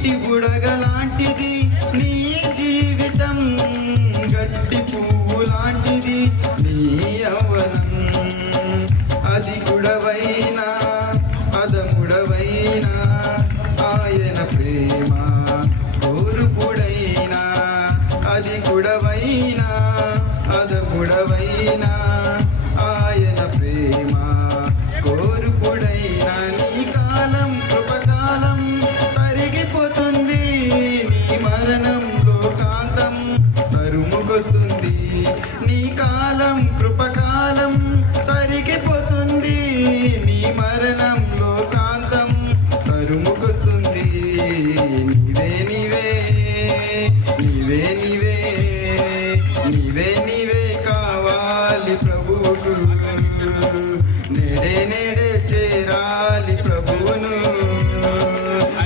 నీటి బుడగలాంటిది నీ జీవితం, గట్టి పువ్వు లాంటిది నీ యవ్వనం. అధికుడవైనా అదముడవైనా ఆయన ప్రేమ కోరుకుడైనా. అధికుడవైనా అదముడవైనా ఆయన ప్రేమ కోరుకుడైనా. నీ కాలం కృపకాలం తరిగిపోతుంది, నీ మరణం లోకాంతం తరుముకొస్తుంది. నీ కాలం కృపకాలం తరిగిపోతుంది, నీ మరణం లోకాంతం తరుముకొస్తుంది. నీవే నీవే నీవే నీవే